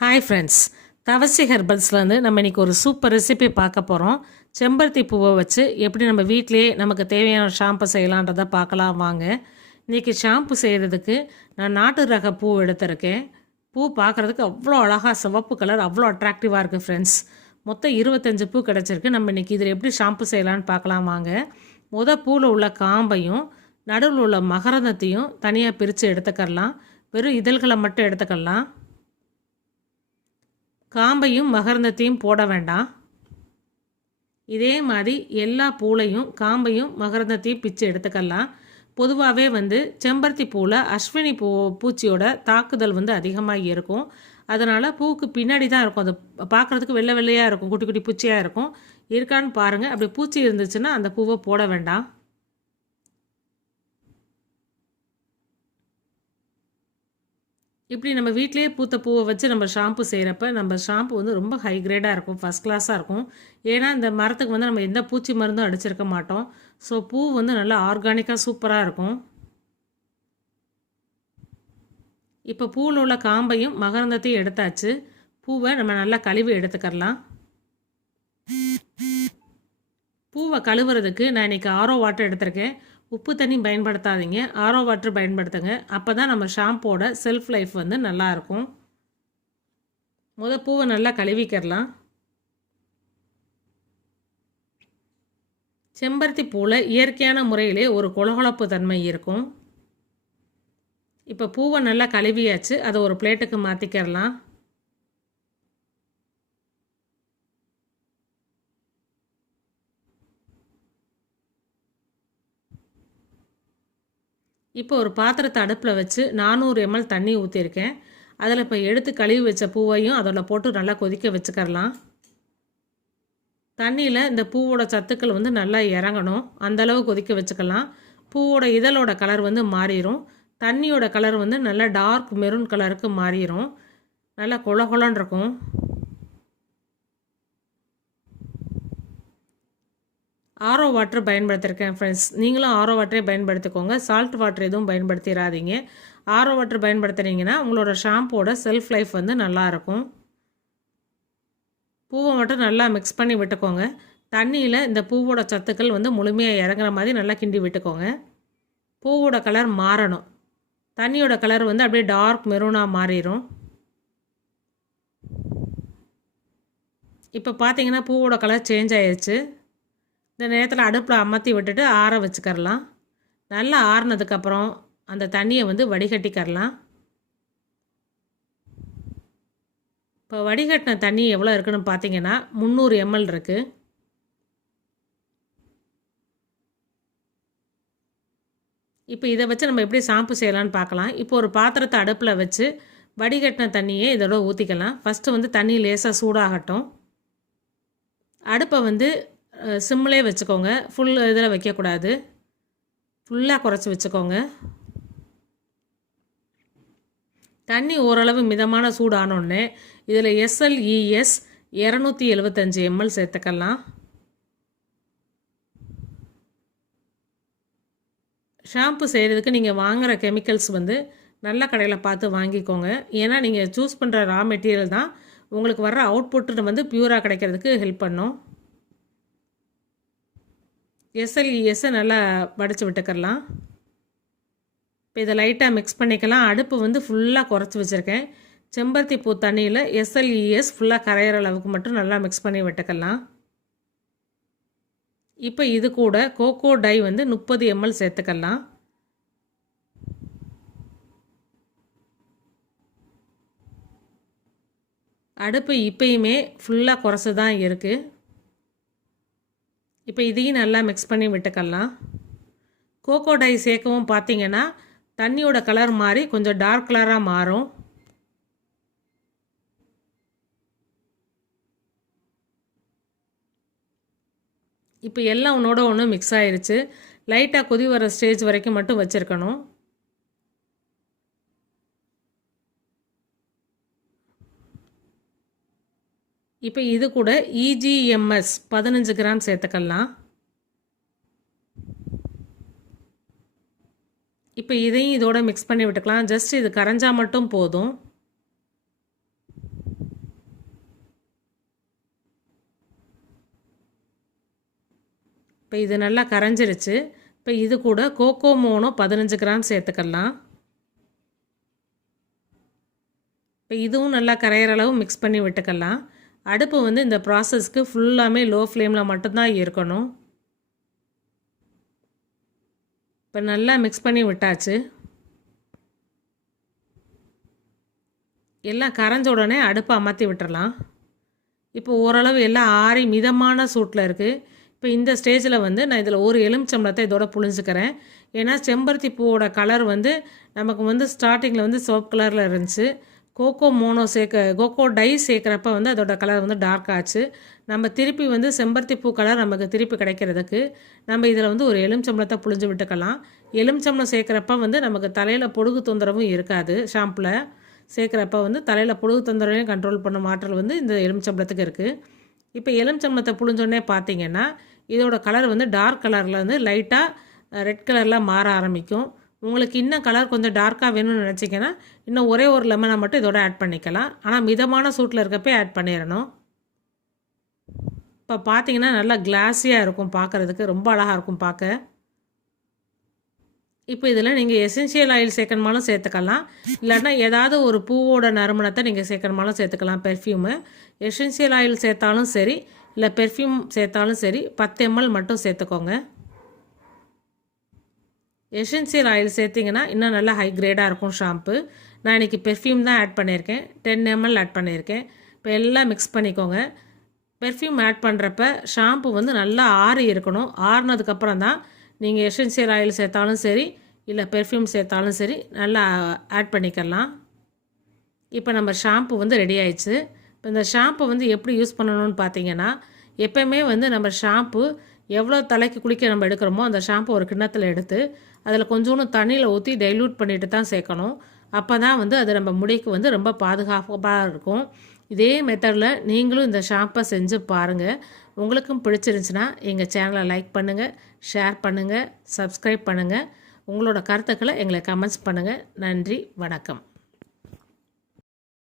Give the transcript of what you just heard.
Hi friends தவசி ஹெர்பல்ஸ்லேருந்து நம்ம இன்றைக்கி ஒரு சூப்பர் ரெசிபி பார்க்க போகிறோம் செம்பருத்தி பூவை வச்சு எப்படி நம்ம வீட்டிலேயே நமக்கு தேவையான ஷாம்பு செய்யலான்றதை பார்க்கலாம் வாங்க. இன்றைக்கி ஷாம்பு செய்கிறதுக்கு நான் நாட்டு ரக பூ எடுத்திருக்கேன். பூ பார்க்குறதுக்கு அவ்வளோ அழகாக சிவப்பு கலர் அவ்வளோ அட்ராக்டிவாக இருக்குது ஃப்ரெண்ட்ஸ் மொத்தம் இருபத்தஞ்சு பூ கிடச்சிருக்கு. நம்ம இன்றைக்கி இதில் எப்படி ஷாம்பு செய்யலான்னு பார்க்கலாம் வாங்க. முத பூவில் உள்ள காம்பையும் நடுவில் உள்ள மகரந்தத்தையும் தனியாக பிரித்து எடுத்துக்கலாம் வெறும் இதழ்களை மட்டும் எடுத்துக்கலாம் காம்பையும் மகரந்தத்தையும் போட வேண்டாம். இதே மாதிரி எல்லா பூலையும் காம்பையும் மகரந்தத்தையும் பிச்சு எடுத்துக்கலாம். பொதுவாகவே வந்து செம்பருத்தி பூவில் அஸ்வினி பூ பூச்சியோட தாக்குதல் வந்து அதிகமாக இருக்கும். அதனால் பூவுக்கு பின்னாடி தான் இருக்கும். அது பார்க்குறதுக்கு வெள்ளை வெள்ளையாக இருக்கும் குட்டி குட்டி பூச்சியாக இருக்கும். இருக்கான்னு பாருங்கள் அப்படி பூச்சி இருந்துச்சுன்னா அந்த பூவை போட வேண்டாம். இப்படி நம்ம வீட்டிலேயே பூத்த பூவை வச்சு நம்ம ஷாம்பு செய்கிறப்ப நம்ம ஷாம்பு வந்து ரொம்ப ஹை கிரேடாக இருக்கும் ஃபஸ்ட் கிளாஸாக இருக்கும். ஏன்னா இந்த மரத்துக்கு வந்து நம்ம எந்த பூச்சி மருந்தும் அடிச்சிருக்க மாட்டோம். ஸோ பூ வந்து நல்லா ஆர்கானிக்காக சூப்பராக இருக்கும். இப்போ பூவில் உள்ள காம்பையும் மகரந்தத்தையும் எடுத்தாச்சு. பூவை நம்ம நல்லா கழுவி எடுத்துக்கரலாம் பூவை கழுவுறதுக்கு நான் இன்றைக்கி ஆரோ வாட்டர் எடுத்திருக்கேன். உப்பு தண்ணி பயன்படுத்தாதீங்க ஆரோ வாட்டர் பயன்படுத்துங்க. அப்போ தான் நம்ம ஷாம்போட செல்ஃப் லைஃப் வந்து நல்லாயிருக்கும் முத பூவை நல்லா கழுவிக்கிறலாம். செம்பருத்தி பூவில் இயற்கையான முறையிலே ஒரு கொலகொலப்பு தன்மை இருக்கும். இப்போ பூவை நல்லா கழுவியாச்சு அதை ஒரு பிளேட்டுக்கு மாற்றிக்கிறலாம் இப்போ ஒரு பாத்திரத்தை அடுப்பில் வச்சு நானூறு எம்எல் தண்ணி ஊற்றிருக்கேன் அதில் இப்போ எடுத்து கழுவி வச்ச பூவையும் அதில் போட்டு நல்லா கொதிக்க வச்சுக்கரலாம் தண்ணியில் இந்த பூவோட சத்துக்கள் வந்து நல்லா இறங்கணும். அந்தளவு கொதிக்க வச்சுக்கலாம். பூவோட இதழோட கலர் வந்து மாறிடும் தண்ணியோட கலர் வந்து நல்லா டார்க் மெரூன் கலருக்கு மாறிடும் நல்லா கொல இருக்கும். ஆரோ வாட்டர் பயன்படுத்தியிருக்கேன் ஃப்ரெண்ட்ஸ் நீங்களும் ஆரோ வாட்டரே பயன்படுத்திக்கோங்க. சால்ட் வாட்டர் எதுவும் பயன்படுத்திடாதீங்க ஆரோ வாட்டர் பயன்படுத்துனீங்கன்னா உங்களோட ஷாம்போட செல்ஃப் லைஃப் வந்து நல்லாயிருக்கும். பூவை மட்டும் நல்லா மிக்ஸ் பண்ணி விட்டுக்கோங்க. தண்ணியில் இந்த பூவோட சத்துக்கள் வந்து முழுமையாக இறங்குற மாதிரி நல்லா கிண்டி விட்டுக்கோங்க. பூவோட கலர் மாறணும். தண்ணியோட கலர் வந்து அப்படியே டார்க் மெரூனாக மாறிடும் இப்போ பார்த்தீங்கன்னா பூவோட கலர் சேஞ்ச் ஆயிடுச்சு இந்த நேரத்தில் அடுப்பில் அமர்த்தி விட்டுட்டு ஆற வச்சுக்கரலாம். நல்லா ஆறுனதுக்கப்புறம் அந்த தண்ணியை வந்து வடிகட்டிக்கரலாம். இப்போ வடிகட்டின தண்ணி எவ்வளோ இருக்குன்னு பார்த்தீங்கன்னா முந்நூறு எம்எல் இருக்குது இப்போ இதை வச்சு நம்ம எப்படி சாம்பு செய்யலான்னு பார்க்கலாம் இப்போ ஒரு பாத்திரத்தை அடுப்பில் வச்சு வடிகட்டின தண்ணியை இதோட ஊற்றிக்கலாம் ஃபஸ்ட்டு வந்து தண்ணி லேசாக சூடாகட்டும். அடுப்பை வந்து சிம்மிலே வச்சுக்கோங்க. ஃபுல் இதில் வைக்கக்கூடாது. ஃபுல்லாக குறைச்சி வச்சுக்கோங்க. தண்ணி ஓரளவு மிதமான சூடு ஆனோடனே இதில் எஸ்எல்இஎஸ் இரநூத்தி எழுபத்தஞ்சி எம்எல் சேர்த்துக்கலாம். ஷாம்பு செய்கிறதுக்கு நீங்கள் வாங்குகிற கெமிக்கல்ஸ் வந்து நல்ல கடையில் பார்த்து வாங்கிக்கோங்க. ஏன்னா நீங்கள் சூஸ் பண்ணுற ரா மெட்டீரியல் தான் உங்களுக்கு வர்ற அவுட்புட்டு வந்து பியூராக கிடைக்கிறதுக்கு ஹெல்ப் பண்ணும். எஸ்எல்இஎஸ்ஸை நல்லா வடித்து விட்டுக்கரலாம் இப்போ இதை லைட்டாக மிக்ஸ் பண்ணிக்கலாம். அடுப்பு வந்து ஃபுல்லாக குறைச்சி வச்சுருக்கேன். செம்பருத்தி பூ தண்ணியில் எஸ்எல்இஎஸ் ஃபுல்லாக கரையிற அளவுக்கு மட்டும் நல்லா மிக்ஸ் பண்ணி விட்டுக்கலாம். இப்போ இது கூட கோகோ டை வந்து முப்பது எம்எல் சேர்த்துக்கலாம். அடுப்பு இப்பயுமே ஃபுல்லாக குறைச்சி தான் இருக்குது இப்போ இதையும் நல்லா மிக்ஸ் பண்ணி விட்டுக்கலாம். கோகோ டை சேர்க்கவும் பார்த்தீங்கன்னா தண்ணியோட கலர் மாறி கொஞ்சம் டார்க் கலராக மாறும். இப்போ எல்லாம் ஒன்றோட ஒன்று மிக்ஸ் ஆயிடுச்சு லைட்டாக கொதி வர ஸ்டேஜ் வரைக்கும் மட்டும் வச்சுருக்கணும். இப்போ இது கூட இஜிஎம்எஸ் பதினஞ்சு கிராம் சேர்த்துக்கலாம். இப்போ இதையும் இதோட மிக்ஸ் பண்ணி விட்டுக்கலாம். ஜஸ்ட் இது கரைஞ்சா மட்டும் போதும். இப்போ இது நல்லா கரைஞ்சிருச்சு. இப்போ இது கூட கோகோ மோனோ பதினஞ்சு கிராம் சேர்த்துக்கலாம். இப்போ இதுவும் நல்லா கரையிற அளவு மிக்ஸ் பண்ணி விட்டுக்கலாம். அடுப்பு வந்து இந்த ப்ராசஸ்க்கு ஃபுல்லாமே லோ ஃப்ளேமில் மட்டும்தான் இருக்கணும். இப்போ நல்லா மிக்ஸ் பண்ணி விட்டாச்சு. எல்லாம் கரைஞ்ச உடனே அடுப்பை அமர்த்தி விட்டுறலாம். இப்போ ஓரளவு எல்லாம் ஆறி மிதமான சூட்டில் இருக்குது இப்போ இந்த ஸ்டேஜில் வந்து நான் இதில் ஒரு எலுமிச்சம்பளத்தை இதோட புழிஞ்சுக்கிறேன். ஏன்னா செம்பருத்தி பூவோட கலர் வந்து நமக்கு வந்து ஸ்டார்டிங்கில் வந்து சோப் கலரில் இருந்துச்சு. கோகோ மோனோ சேர்க்க கோகோ டை சேர்க்குறப்ப வந்து அதோட கலர் வந்து டார்க் ஆச்சு. நம்ம திருப்பி வந்து செம்பருத்தி பூ கலர் நமக்கு திருப்பி கிடைக்கிறதுக்கு நம்ம இதில் வந்து ஒரு எலுமிச்சம்பளத்தை புழிஞ்சு விட்டுக்கலாம். எலுமிச்சம்பளம் சேர்க்குறப்ப வந்து நமக்கு தலையில் பொடுகு தொந்தரவும் இருக்காது. ஷாம்பில் சேர்க்குறப்ப வந்து தலையில் பொடுகு தொந்தரவையும் கண்ட்ரோல் பண்ண ஆற்றல் வந்து இந்த எலுமிச்சம்பளத்துக்கு இருக்குது இப்போ எலுமிச்சம்பளத்தை புழிஞ்சோடனே பார்த்தீங்கன்னா இதோட கலர் வந்து டார்க் கலரில் வந்து லைட்டாக ரெட் கலரில் மாற ஆரம்பிக்கும். உங்களுக்கு இன்னும் கலர் கொஞ்சம் டார்க்காக வேணும்னு நினச்சிங்கன்னா இன்னும் ஒரே ஒரு லெமனை மட்டும் இதோட ஆட் பண்ணிக்கலாம். ஆனால் மிதமான சூட்டில் இருக்கப்பே ஆட் பண்ணிடணும். இப்போ பார்த்தீங்கன்னா நல்லா கிளாஸியாக இருக்கும் பார்க்குறதுக்கு ரொம்ப அழகாக இருக்கும் பார்க்க இப்போ இதில் நீங்கள் எசென்ஷியல் ஆயில் சேர்க்கணுமாலும் சேர்த்துக்கலாம். இல்லைன்னா ஏதாவது ஒரு பூவோட நறுமணத்தை நீங்கள் சேர்க்கணுமாலும் சேர்த்துக்கலாம். பெர்ஃப்யூமு எசென்ஷியல் ஆயில் சேர்த்தாலும் சரி இல்லை பெர்ஃப்யூம் சேர்த்தாலும் சரி பத்து எம்எல் மட்டும் சேர்த்துக்கோங்க. எசென்சியல் ஆயில் சேர்த்திங்கன்னா இன்னும் நல்லா ஹை கிரேடாக இருக்கும் ஷாம்பு நான் இன்றைக்கி பெர்ஃப்யூம் தான் ஆட் பண்ணியிருக்கேன். டென் எம்எல் ஆட் பண்ணியிருக்கேன். இப்போ எல்லாம் மிக்ஸ் பண்ணிக்கோங்க. பெர்ஃப்யூம் ஆட் பண்ணுறப்ப ஷாம்பு வந்து நல்லா ஆறி இருக்கணும். ஆறுனதுக்கப்புறம் தான் நீங்கள் எசென்சியல் ஆயில் சேர்த்தாலும் சரி இல்லை பெர்ஃப்யூம் சேர்த்தாலும் சரி நல்லா ஆட் பண்ணிக்கலாம். இப்போ நம்ம ஷாம்பு வந்து ரெடி ஆயிடுச்சு. இப்போ இந்த ஷாம்பு வந்து எப்படி யூஸ் பண்ணணும்னு பார்த்தீங்கன்னா எப்போயுமே வந்து நம்ம ஷாம்பு எவ்வளோ தலைக்கு குளிக்க நம்ம எடுக்கிறோமோ அந்த ஷாம்பு ஒரு கிண்ணத்தில் எடுத்து அதில் கொஞ்சோண்டு தண்ணியில் ஊற்றி டைல்யூட் பண்ணிட்டு தான் சேர்க்கணும். அப்போ தான் வந்து அது நம்ம முடிக்கு வந்து ரொம்ப பாதுகாப்பாக இருக்கும். இதே மெத்தடில் நீங்களும் இந்த ஷாம்பை செஞ்சு பாருங்கள் உங்களுக்கும் பிடிச்சிருந்துச்சுன்னா எங்கள் சேனலை லைக் பண்ணுங்கள் ஷேர் பண்ணுங்கள் சப்ஸ்கிரைப் பண்ணுங்கள் உங்களோட கருத்துக்களை எங்களை கமெண்ட்ஸ் பண்ணுங்கள் நன்றி வணக்கம்.